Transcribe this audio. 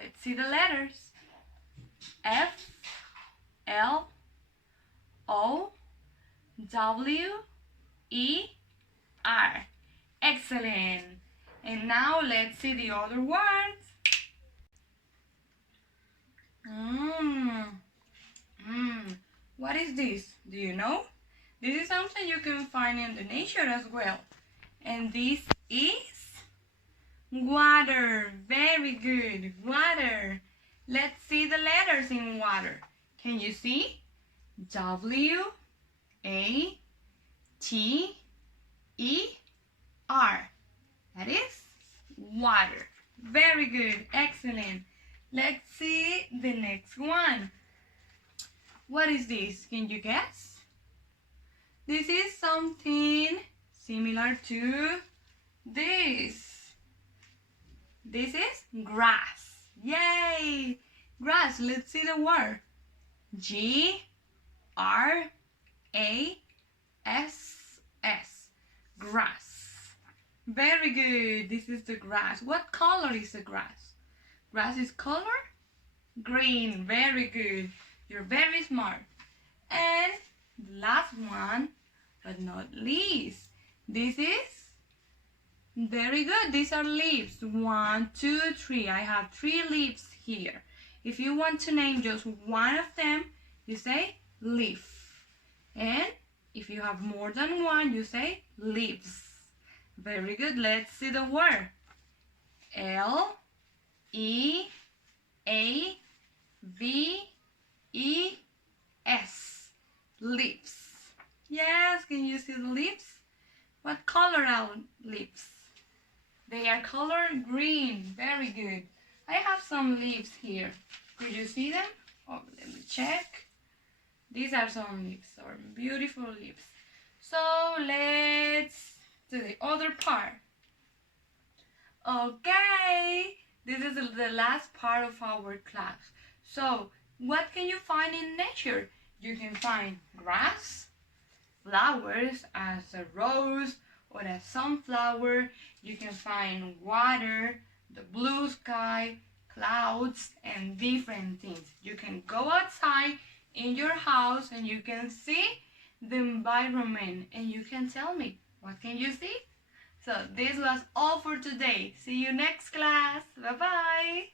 Let's see the letters. F, L, O, W, E, R. Excellent. And now let's see the other words. What is this? Do you know? This is something you can find in the nature as well. And this is water. Very good. Water. Let's see the letters in water. Can you see? W, A, T, E, R. That is water. Very good. Excellent. Let's see the next one. What is this? Can you guess? This is something similar to this. This is grass. Yay! Grass. Let's see the word. G-R-A-S-S. Grass. Very good. This is the grass. What color is the grass? Grass is color green. Very good. You're very smart. And the last one, but not least, this is very good. These are leaves. 1, 2, 3. I have 3 leaves here. If you want to name just one of them, you say leaf. And if you have more than one, you say leaves. Very good. Let's see the word. L-E-A-V-E-S. Leaves. Yes, can you see the leaves? What color are leaves? They are color green. Very good. I have some leaves here. Could you see them? Oh, let me check. These are some leaves, or beautiful leaves. So let's do the other part. Okay, this is the last part of our class. So what can you find in nature? You can find grass, flowers as a rose or a sunflower. You can find water, the blue sky, clouds, and different things. You can go outside in your house and you can see the environment and you can tell me, what can you see? So this was all for today. See you next class. Bye-bye.